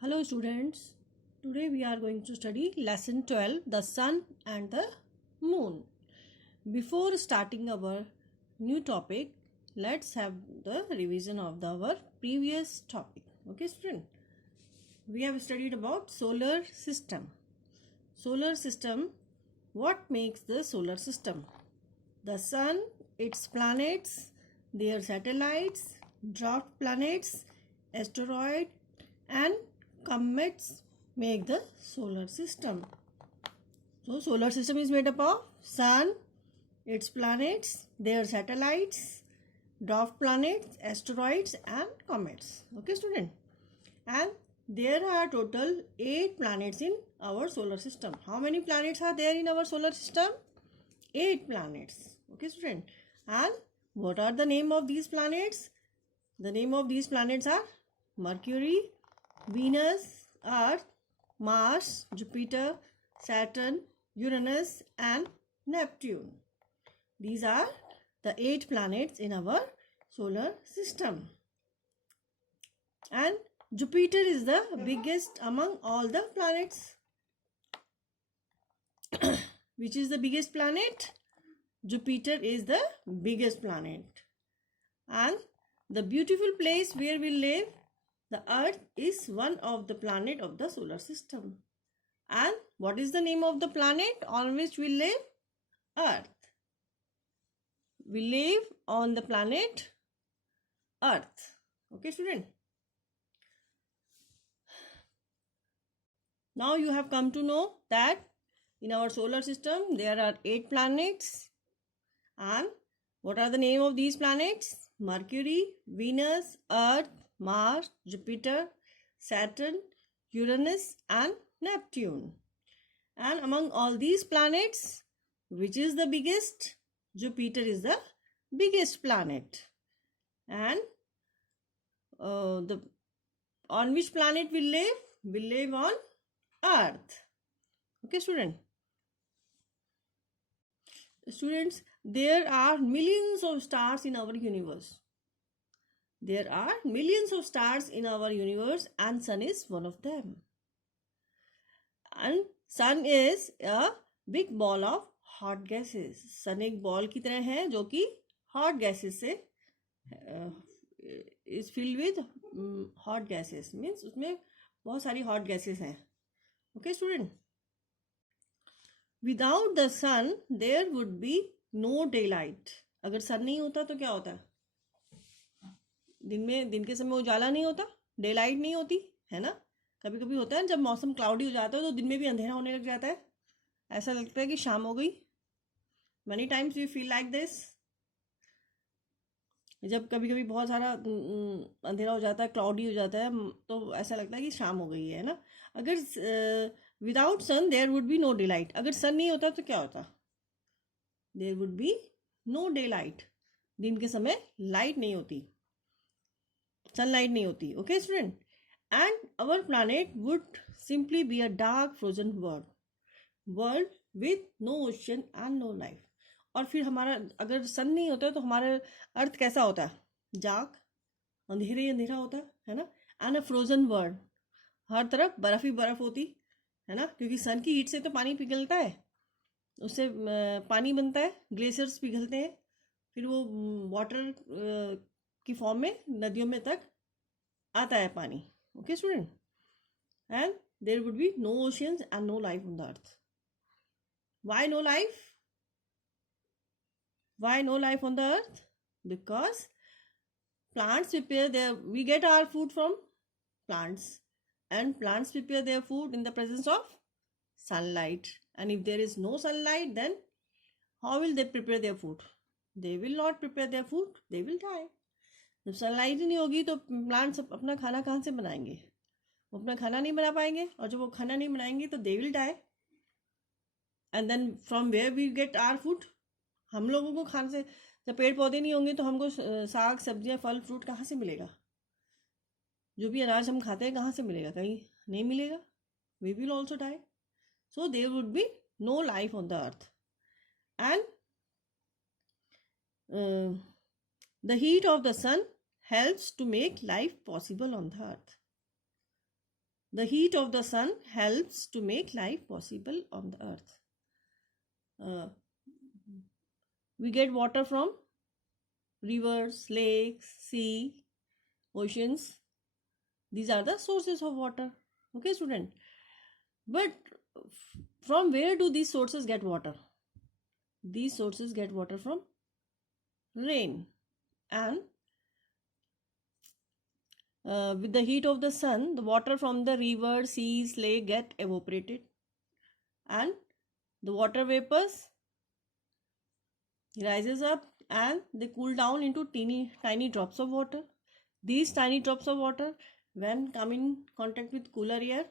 Hello students, today we are going to study lesson 12, the sun and the moon. Before starting our new topic, let's have the revision of our previous topic. Okay student, we have studied about solar system. Solar system, what makes the solar system? The sun, its planets, their satellites, dwarf planets, asteroid and comets make the solar system. So solar system is made up of sun, its planets, their satellites, dwarf planets, asteroids and comets. Okay student. And there are total 8 planets in our solar system. How many planets are there in our solar system? 8 planets. Okay student. And what are the name of these planets? The name of these planets are Mercury, Venus, Earth, Mars, Jupiter, Saturn, Uranus and Neptune. These are the 8 planets in our solar system. And Jupiter is the biggest among all the planets. Which is the biggest planet? Jupiter is the biggest planet. And the beautiful place where we live, the Earth, is one of the planet of the solar system. And what is the name of the planet on which we live? Earth. We live on the planet Earth. Okay student. Now you have come to know that in our solar system there are 8 planets. And what are the name of these planets? Mercury, Venus, Earth, Mars, Jupiter, Saturn, Uranus and Neptune. And among all these planets, which is the biggest? Jupiter is the biggest planet. And on which planet we live? We live on Earth. Okay student. Students, there are millions of stars in our universe. There are millions of stars in our universe and sun is one of them. And sun is a big ball of hot gases. Sun एक ball की तरह है जो कि hot gases से is filled with hot gases. Means उसमें बहुत सारी hot gases हैं. Okay student. Without the sun, there would be no daylight. अगर sun नहीं होता तो क्या होता? दिन के समय उजाला नहीं होता, डे लाइट नहीं होती है ना. कभी कभी होता है जब मौसम क्लाउडी हो जाता है तो दिन में भी अंधेरा होने लग जाता है, ऐसा लगता है कि शाम हो गई. Many times we feel like this. जब कभी कभी बहुत सारा अंधेरा हो जाता है, क्लाउडी हो जाता है, तो ऐसा लगता है कि शाम हो गई है ना. अगर without sun there would be no daylight. अगर सन नहीं होता तो क्या होता? There would be no daylight. दिन के समय लाइट नहीं होती, सनलाइट नहीं होती. Okay student. And our planet would simply be a dark frozen world with no ocean and no life. और फिर हमारा अगर सन नहीं होता तो हमारा अर्थ कैसा होता है? डार्क, अंधेरे ही अंधेरा होता है ना. एंड अ फ्रोजन वर्ल्ड, हर तरफ बर्फ ही बर्फ होती है ना, क्योंकि सन की हीट से तो पानी पिघलता है, उससे पानी बनता है, ग्लेशियर्स पिघलते हैं, फिर वो वाटर की फॉर्म में नदियों में तक आता है पानी. Okay student. And there would be no oceans and no life on the earth. Why no life? Why no life on the earth? Because plants prepare their, we get our food from plants, and plants prepare their food in the presence of sunlight. And if there is no sunlight, then how will they prepare their food? They will not prepare their food, they will die. जब sunlight ही नहीं होगी तो plants अपना खाना कहाँ से बनाएंगे? वो अपना खाना नहीं बना पाएंगे, और जब वो खाना नहीं बनाएंगे तो they will die. And then from where we get our food? हम लोगों को खाने से, जब पेड़ पौधे नहीं होंगे तो हमको साग सब्जियां फल फ्रूट कहाँ से मिलेगा? जो भी अनाज हम खाते हैं कहाँ से मिलेगा? कहीं नहीं मिलेगा. We will also die. So there would be no life on the earth. And the heat of the sun helps to make life possible on the earth. the heat of the sun helps to make life possible on the earth. We get water from rivers, lakes, sea, oceans. These are the sources of water. Okay, student. But from where do these sources get water? These sources get water from rain, and with the heat of the sun, the water from the river, seas, lake get evaporated, and the water vapors rises up and they cool down into tiny drops of water. These tiny drops of water, when come in contact with cooler air,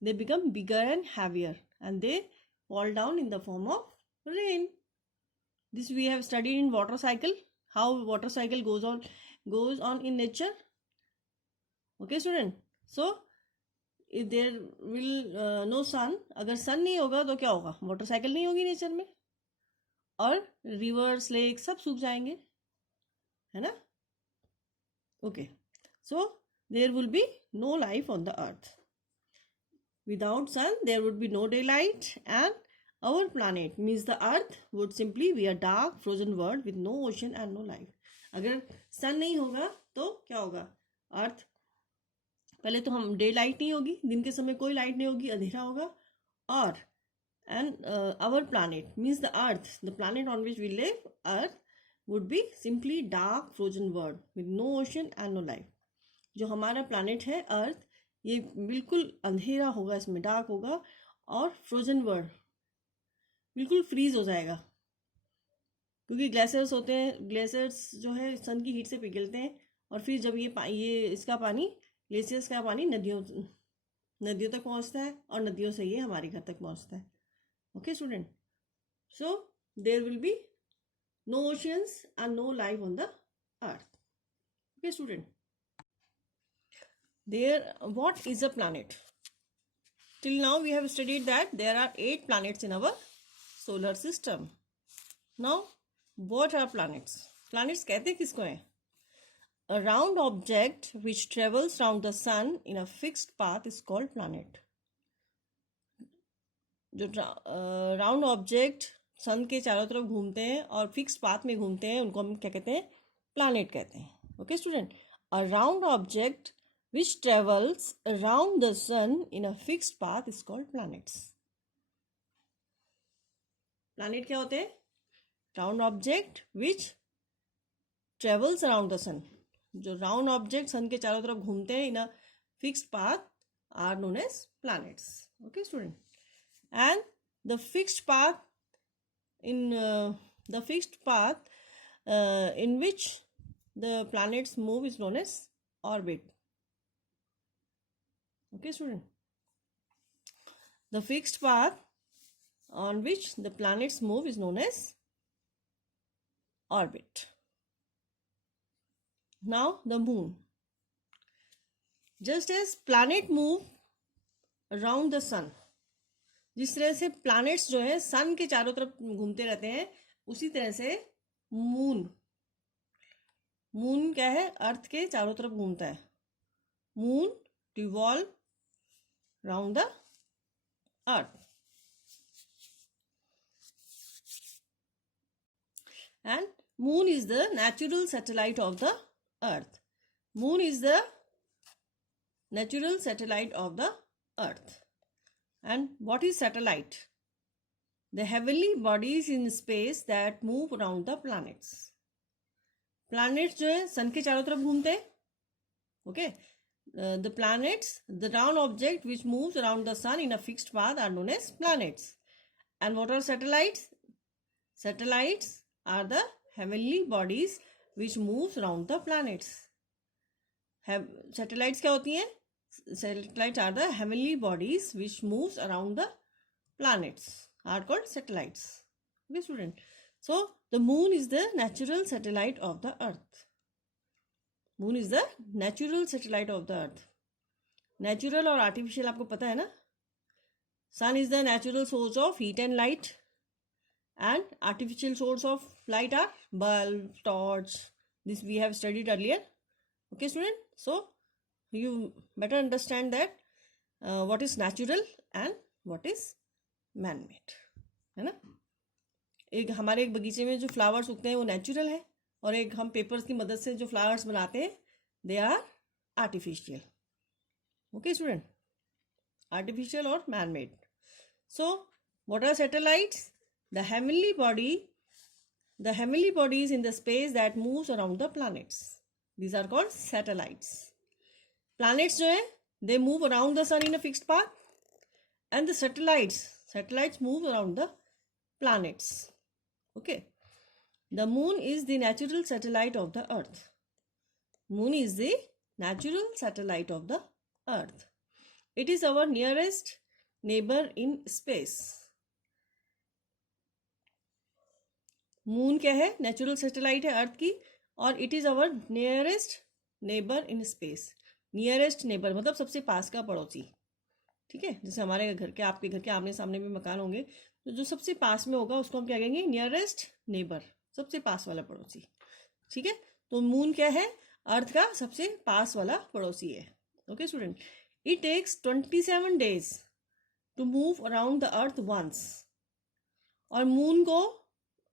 they become bigger and heavier, and they fall down in the form of rain. This we have studied in water cycle, how water cycle goes on in nature. Okay, student. So if there will no sun, अगर sun नहीं होगा तो क्या होगा? Water cycle नहीं होगी nature में, और रिवर्स लेक सब सूख जाएंगे, है ना? Okay, so there will be no life on the earth. Without sun, there would be no daylight, and our planet, means the earth, would simply be a dark frozen world with no ocean and no life. अगर sun नहीं होगा तो क्या होगा? अर्थ, पहले तो हम day light नहीं होगी, दिन के समय कोई लाइट नहीं होगी, अंधेरा होगा, और and our planet, means the earth, the planet on which we live, earth, would be simply dark frozen world with no ocean and no life. जो हमारा planet है अर्थ, ये बिल्कुल अंधेरा होगा, इसमें डार्क होगा, और फ्रोजन वर्ल्ड, बिल्कुल फ्रीज हो जाएगा, क्योंकि ग्लेशियर्स होते हैं, ग्लेशियर्स जो है सन की हीट से पिघलते हैं, और फिर जब ये इसका पानी, ग्लेशियर्स का पानी नदियों तक पहुंचता है, और नदियों से ये हमारे घर तक पहुंचता है. Okay, student. So there will be no oceans and no life on the earth. Okay, student. What is a planet? Till now we have studied that there are 8 planets in our solar system. Now, what are planets? Planets कहते किसको हैं? A round object which travels round the sun in a fixed path is called planet. जो round object sun के चारों तरफ घूमते हैं और फिक्स पाथ में घूमते हैं, उनको हम क्या कहते हैं? प्लैनेट कहते हैं. Okay student, a round object which travels around the sun in a fixed path is called planets. Planet क्या होते हैं? Round object which travels around the sun. जो राउंड ऑब्जेक्ट सन के चारों तरफ घूमते हैं in a fixed path are known as planets. Okay student, and the fixed path in which the planets move is known as orbit. Okay student, the fixed path on which the planets move is known as orbit. Now the moon, just as planet move around the sun, जिस तरह से planets जो है सन के चारों तरफ घूमते रहते हैं, उसी तरह से मून क्या है? अर्थ के चारों तरफ घूमता है. Moon revolve round the earth, and moon is the natural satellite of the earth. Moon is the natural satellite of the earth. And what is satellite? The heavenly bodies in space that move around the planets. Planets जो है सन के चारों तरफ घूमते हैं. Okay, the planets, the round object which moves around the sun in a fixed path are known as planets. And what are satellites? Satellites are the heavenly bodies which moves around the planets. Satellites क्या होती हैं? Satellites are the heavenly bodies which moves around the planets, are called satellites. Okay student, so the moon is the natural satellite of the earth. Moon is the natural satellite of the earth. Natural और artificial आपको पता है ना? Sun is the natural source of heat and light, and artificial source of light are bulb, torch. This we have studied earlier. Okay student, so you better understand that what is natural and what is man made, है ना. हमारे एक बगीचे में जो flowers उगते हैं वो नेचुरल है, और एक हम पेपर्स की मदद से जो फ्लावर्स बनाते हैं they are artificial. Okay student, artificial और man made. So what are satellites? The heavenly bodies in the space that moves around the planets. These are called satellites. Planets जो है they move around the sun in a fixed path, and the satellites move around the planets. Okay. The moon is the natural satellite of the earth. Moon is the natural satellite of the earth. It is our nearest neighbor in space. Moon क्या है? Natural satellite है अर्थ की, और it is our nearest neighbour in space. Nearest neighbour मतलब सबसे पास का पड़ोसी. ठीक है, जैसे हमारे घर के आपके घर के आमने सामने में मकान होंगे, तो जो सबसे पास में होगा उसको हम क्या कहेंगे? नियरेस्ट नेबर, सबसे पास वाला पड़ोसी. ठीक है, तो मून क्या है? अर्थ का सबसे पास वाला पड़ोसी है. Okay student, it takes 27 days to move around the earth once. और मून को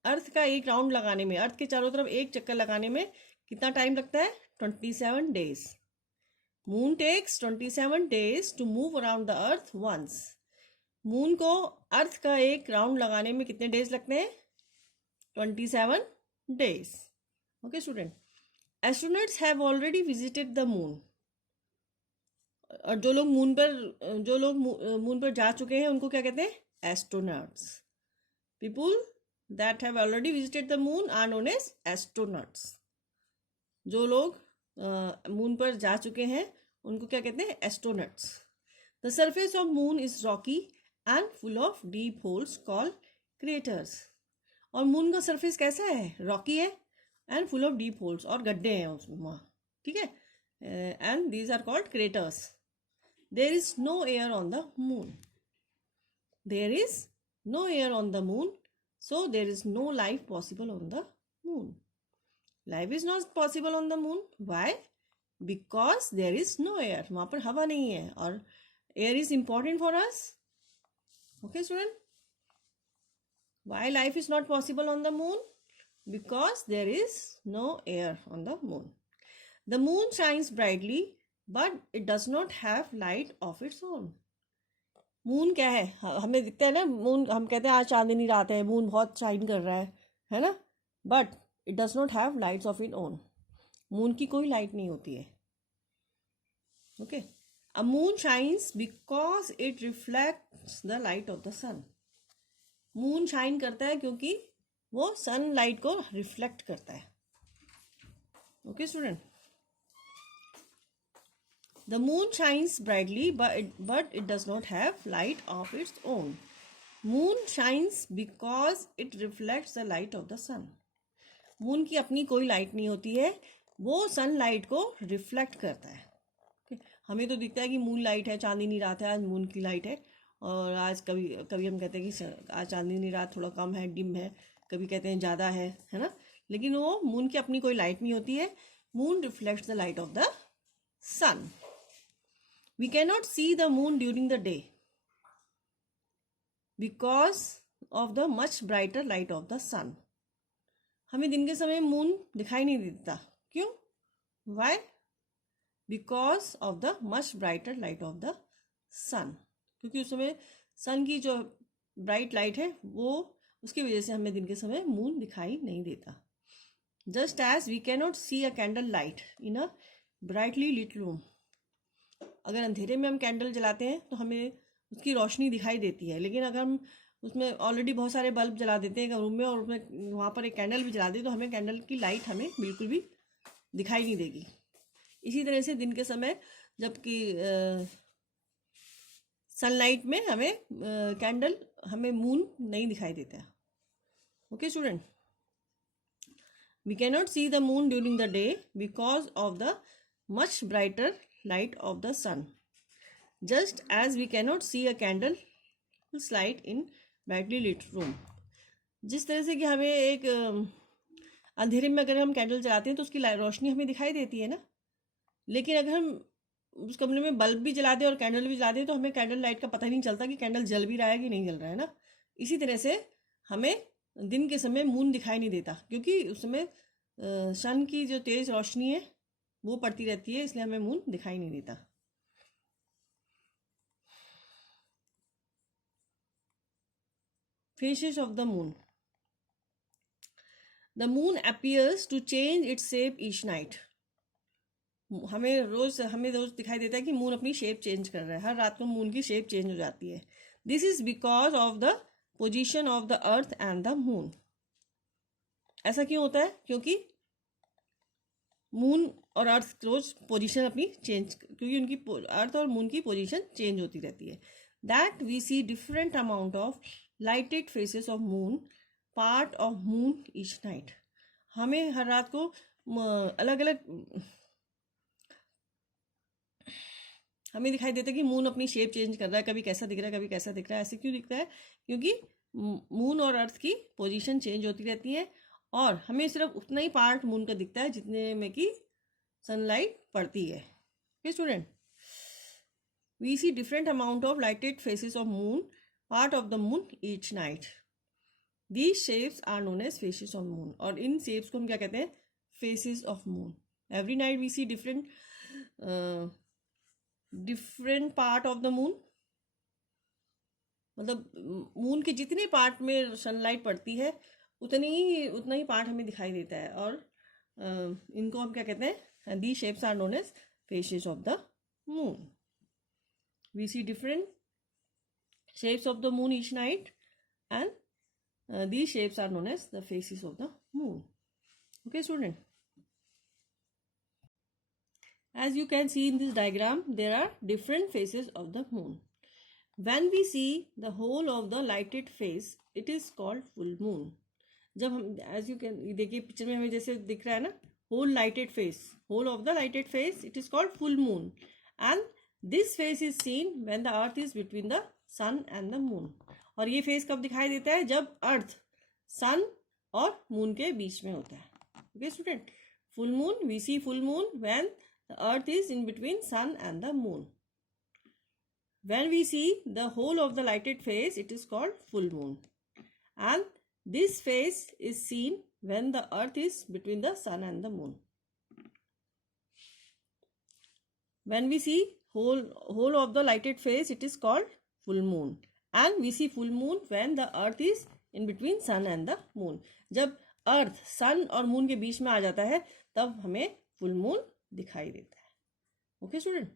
अर्थ का एक राउंड लगाने में, अर्थ के चारों तरफ एक चक्कर लगाने में कितना टाइम लगता है? 27 days. Moon takes 27 days to move around the earth once. Moon को अर्थ का एक राउंड लगाने में कितने डेज लगते हैं? 27 days. Okay student, astronauts have already visited the moon. और जो लोग मून पर जा चुके हैं उनको क्या कहते हैं? Astronauts. People that have already visited the moon are known as astronauts. जो लोग मून पर जा चुके हैं उनको क्या कहते हैं? Astronauts. The surface of moon is rocky and full of deep holes called craters. और मून का सरफेस कैसा है? रॉकी है and full of deep holes, और गड्ढे हैं उसमें वहाँ. ठीक है, and these are called craters. There is no air on the moon. There is no air on the moon. So there is no life possible on the moon. Life is not possible on the moon. Why? Because there is no air. वहाँ पर हवा नहीं है, और air is important for us. Okay student? Why life is not possible on the moon? Because there is no air on the moon. The moon shines brightly, but it does not have light of its own. Moon क्या है? हमें दिखता है ना moon, हम कहते हैं आज चांदनी रात है, मून बहुत शाइन कर रहा है ना, but it does not have lights of its own. Moon की कोई लाइट नहीं होती है. Okay, a moon shines because it reflects the light of the sun. Moon shine करता है क्योंकि वो सन लाइट को रिफ्लेक्ट करता है. Okay student, the moon shines brightly, but it does not have light of its own. Moon shines because it reflects the light of the sun. Moon की अपनी कोई लाइट नहीं होती है, वो सन लाइट को रिफ्लेक्ट करता है. हमें तो दिखता है कि मून लाइट है, चांदनी रात है, आज मून की लाइट है, और आज कभी कभी हम कहते हैं कि आज चांदनी रात थोड़ा कम है, डिम है, कभी कहते हैं ज़्यादा है ना, लेकिन वो मून की अपनी कोई लाइट नहीं होती है. Moon reflects the light of the sun. We cannot see the moon during the day because of the much brighter light of the sun. हमें दिन के समय मून दिखाई नहीं देता. क्यों? Why? Because of the much brighter light of the sun. क्योंकि उस समय सन की जो ब्राइट लाइट है वो, उसकी वजह से हमें दिन के समय मून दिखाई नहीं देता. Just as we cannot see a candle light in a brightly lit room. अगर अंधेरे में हम कैंडल जलाते हैं तो हमें उसकी रोशनी दिखाई देती है, लेकिन अगर हम उसमें ऑलरेडी बहुत सारे बल्ब जला देते हैं रूम में, और उसमें वहाँ पर एक कैंडल भी जला दें तो हमें कैंडल की लाइट हमें बिल्कुल भी दिखाई नहीं देगी. इसी तरह से दिन के समय जबकि सनलाइट में हमें मून नहीं दिखाई देता है. Okay student, we cannot see the moon during the day because of the much brighter light of the sun, just as we cannot see a candle light in brightly lit room. जिस तरह से कि हमें एक अंधेरे में अगर हम कैंडल जलाते हैं तो उसकी रोशनी हमें दिखाई देती है ना, लेकिन अगर हम उस कमरे में बल्ब भी जला दे और कैंडल भी जला दे तो हमें कैंडल लाइट का पता ही नहीं चलता कि कैंडल जल भी रहा है कि नहीं जल रहा है ना। इसी तरह से हमें दिन के समय मून दिखाई नहीं देता, क्योंकि उस समय सन की जो तेज रोशनी है वो पड़ती रहती है, इसलिए हमें मून दिखाई नहीं देता। Phases of the moon. The moon appears to change its shape each night. हमें रोज दिखाई देता है कि मून अपनी शेप चेंज कर रहा है, हर रात को मून की शेप चेंज हो जाती है। This is because of the position of the earth and the moon. ऐसा क्यों होता है? क्योंकि मून और अर्थ रोज पोजीशन अपनी चेंज, क्योंकि उनकी अर्थ और मून की पोजीशन चेंज होती रहती है। That we see different amount of lighted faces of moon part of moon each night. हमें हर रात को अलग अलग हमें दिखाई देता है कि मून अपनी शेप चेंज कर रहा है, कभी कैसा दिख रहा है कभी कैसा दिख रहा है। ऐसे क्यों दिखता है? क्योंकि मून और अर्थ की पोजीशन चेंज होती रहती है और हमें सिर्फ उतना ही पार्ट मून का दिखता है जितने में कि सनलाइट पड़ती है। Okay student, we see different amount of lighted faces of moon part of the moon each night. These shapes are known as phases of moon. और इन शेप्स को हम क्या कहते हैं? Phases of moon. Every night we see different part of the moon, मतलब moon के जितने पार्ट में सनलाइट पड़ती है उतना ही पार्ट हमें दिखाई देता है। और इनको हम क्या कहते हैं? The shapes are known as phases of the moon. We see different shapes of the moon each night and the shapes are known as the phases of the moon. Okay student, as you can see in this diagram, there are different phases of the moon. When we see the whole of the lighted face, it is called full moon. जब हम as you can देखिए picture में हमें जैसे दिख रहा है ना, whole of the lighted face, it is called full moon. And this face is seen when the earth is between the sun and the moon. और ये फेस कब दिखाई देता है? जब अर्थ सन और मून के बीच में होता है। Okay student, full moon, we see full moon when the earth is in between sun and the moon. When we see the whole of the lighted face, it is called full moon. And this face is seen when the earth is between the sun and the moon. When we see whole of the lighted face, it is called full moon. And we see full moon when the earth is in between sun and the moon. जब अर्थ सन और moon के बीच में आ जाता है तब हमें full moon दिखाई देता है। ओके स्टूडेंट,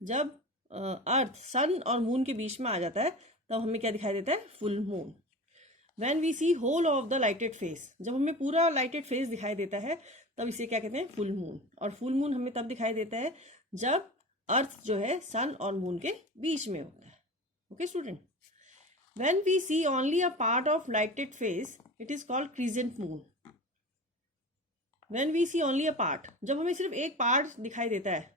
जब अर्थ सन और मून के बीच में आ जाता है तब हमें क्या दिखाई देता है? Full moon. When we see whole of the lighted face, जब हमें पूरा लाइटेड फेस दिखाई देता है तब इसे क्या कहते हैं? Full moon. और फुल मून हमें तब दिखाई देता है जब अर्थ जो है सन और मून के बीच में होता है। Okay student, when we see only a part of lighted face, it is called crescent moon. When we see only a part, जब हमें सिर्फ एक पार्ट दिखाई देता है,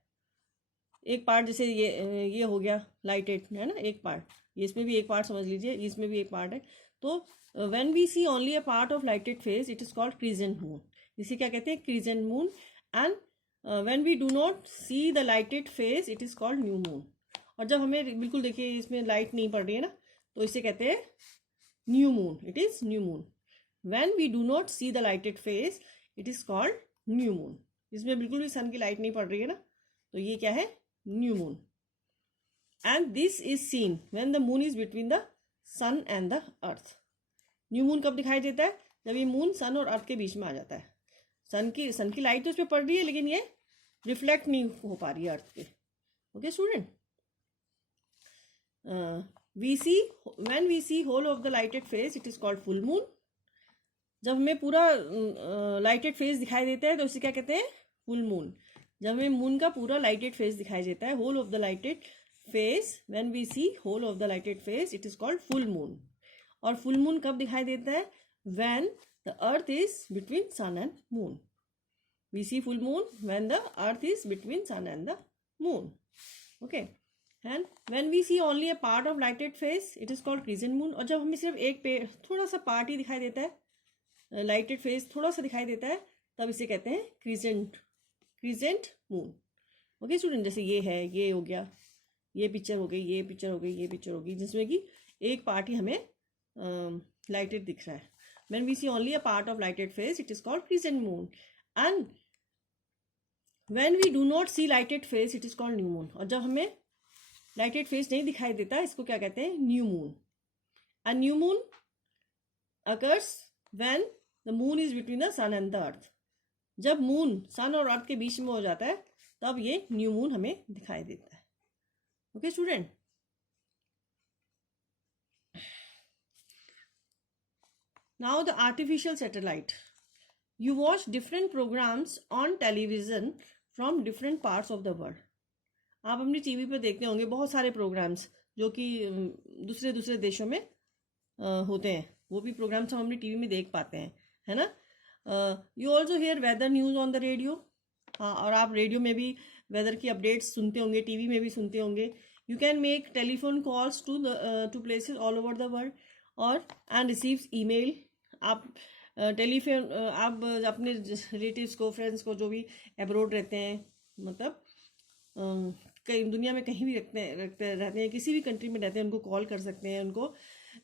एक पार्ट जैसे ये हो गया लाइटेड है ना, एक पार्ट, ये इसमें भी एक पार्ट समझ लीजिए, इसमें भी एक पार्ट है। तो when we see only a part of lighted face, it is called crescent moon. इसे क्या कहते हैं? crescent moon. And when we do not see the lighted face, it is called new moon. और जब हमें बिल्कुल देखिए इसमें लाइट नहीं पड़ रही है ना, तो इसे कहते हैं new moon. It is new moon. When we do not see the lighted face, it is called new moon. इसमें बिल्कुल भी सन की लाइट नहीं पड़ रही है ना, तो ये क्या है? New moon. And this is seen when the moon is between the sun and the earth. New moon कब दिखाई देता है? जब ये मून सन और अर्थ के बीच में आ जाता है। सन की लाइट तो उस पर पड़ रही है लेकिन ये रिफ्लेक्ट नहीं हो पा रही है अर्थ पे। Okay student, when we see whole of the lighted face, it is called full moon. जब हमें पूरा लाइटेड फेस दिखाई देता है तो इसे क्या कहते हैं? Full moon. जब हमें मून का पूरा लाइटेड फेस दिखाई देता है, whole of the lighted face, when we see whole of the lighted face, it is called full moon. और फुल मून कब दिखाई देता है? When the earth is between sun and moon. We see full moon when the earth is between sun and the moon. Okay, and when we see only a part of lighted face, it is called crescent moon. और जब हमें सिर्फ एक थोड़ा सा part ही दिखाई देता है, लाइटेड फेस थोड़ा सा दिखाई देता है, तब इसे कहते हैं क्रीजेंट मून। ओके स्टूडेंट, जैसे ये है, ये हो गया, ये पिक्चर हो गई, ये पिक्चर हो गई, ये पिक्चर हो गई, जिसमें कि एक पार्ट ही हमें लाइटेड दिख रहा है. When we see only a part of lighted phase, it is called crescent moon. And when we do not see lighted phase, it is called new moon. और जब हमें लाइटेड फेस नहीं दिखाई देता, इसको क्या कहते हैं? New moon. And new moon occurs when the moon is between the sun and the earth. जब मून सन और अर्थ के बीच में हो जाता है, तब ये न्यू मून हमें दिखाई देता है. Okay student, now the artificial satellite. You watch different programs on television from different parts of the world. आप अपनी टीवी पे देखते होंगे बहुत सारे प्रोग्राम्स जो कि दूसरे दूसरे देशों में होते हैं. वो भी प्रोग्राम्स हम अपनी टीवी में देख पाते हैं, है ना. You also hear weather news on the radio. और आप रेडियो में भी वेदर की अपडेट्स सुनते होंगे, टीवी में भी सुनते होंगे. You can make telephone calls to places all over the world और एंड रिसीव्स ईमेल. आप टेलीफोन आप अपने रिलेटिव्स को, फ्रेंड्स को, जो भी एब्रोड रहते हैं, मतलब कहीं दुनिया में कहीं भी रहते हैं, किसी भी कंट्री में रहते हैं, उनको कॉल कर सकते हैं, उनको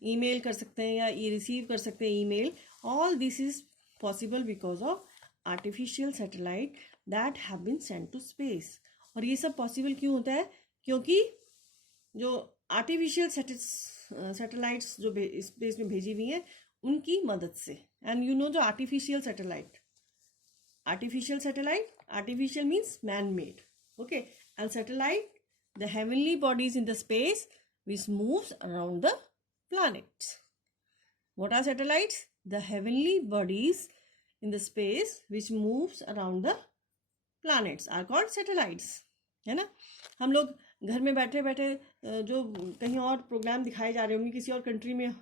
ईमेल कर सकते हैं या रिसीव कर सकते हैं email. All this is possible because of artificial satellite that have been sent to space. और ये सब पॉसिबल क्यों होता है? क्योंकि जो आर्टिफिशियल सैटेलाइट्स जो स्पेस में भेजी हुई हैं, उनकी मदद से. एंड यू नो जो artificial artificial means man made. Okay, and satellite the heavenly bodies in the space which moves around the planets. What are satellites? The heavenly bodies in the space which moves around the planets are called satellites. है ना. हम लोग घर में बैठे बैठे जो कहीं और प्रोग्राम दिखाए जा रहे होंगे, किसी और कंट्री में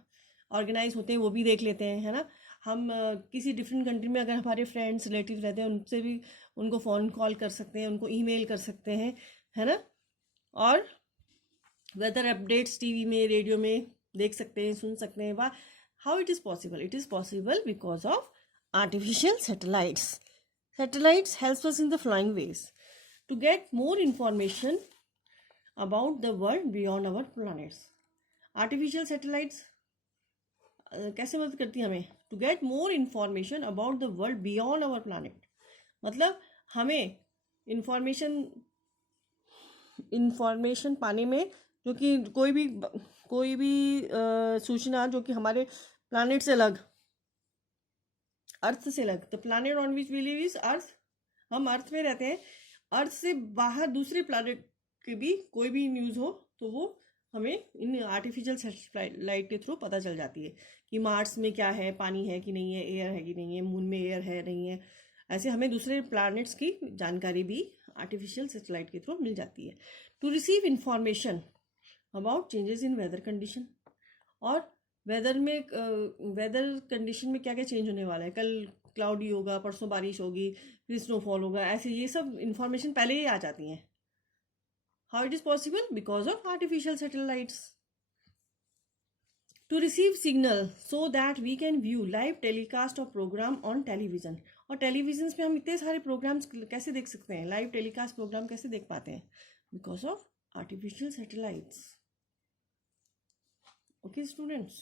ऑर्गेनाइज होते हैं, वो भी देख लेते हैं, है ना. हम किसी डिफरेंट कंट्री में अगर हमारे फ्रेंड्स रिलेटिव रहते हैं, उनसे भी उनको फ़ोन कॉल कर सकते हैं, उनको ईमेल कर सकते हैं, है ना. और वेदर अपडेट्स टीवी में, रेडियो में देख सकते हैं, सुन सकते हैं. How it is possible? It is possible because of artificial satellites. Satellites helps us in the flying ways to get more information about the world beyond our planets. Artificial satellites कैसे मदद करती है हमें? To get more information about the world beyond our planet. मतलब हमें information पाने में, जो कि कोई भी सूचना जो कि हमारे प्लानिट से अलग, अर्थ से अलग. The planet on which we live is earth. हम अर्थ में रहते हैं. अर्थ से बाहर दूसरे प्लानिट की भी कोई भी न्यूज़ हो तो वो हमें इन आर्टिफिशियल सैटेलाइट के थ्रू पता चल जाती है कि मार्स में क्या है, पानी है कि नहीं है, एयर है कि नहीं है, मून में एयर है नहीं है. ऐसे हमें दूसरे प्लैनेट्स की जानकारी भी आर्टिफिशियल सैटेलाइट के थ्रू मिल जाती है. To receive information about changes in weather condition. और वेदर कंडीशन में क्या क्या चेंज होने वाला है. कल क्लाउडी होगा, परसों बारिश होगी, फिर स्नोफॉल होगा, ऐसे ये सब इंफॉर्मेशन पहले ही आ जाती हैं. How it is possible? Because of artificial satellites. To receive signal so that we can view live telecast of programme on television. और टेलीविजन में हम इतने सारे प्रोग्राम्स कैसे देख सकते हैं, लाइव टेलीकास्ट प्रोग्राम कैसे देख पाते हैं? Because of artificial satellites. Okay students.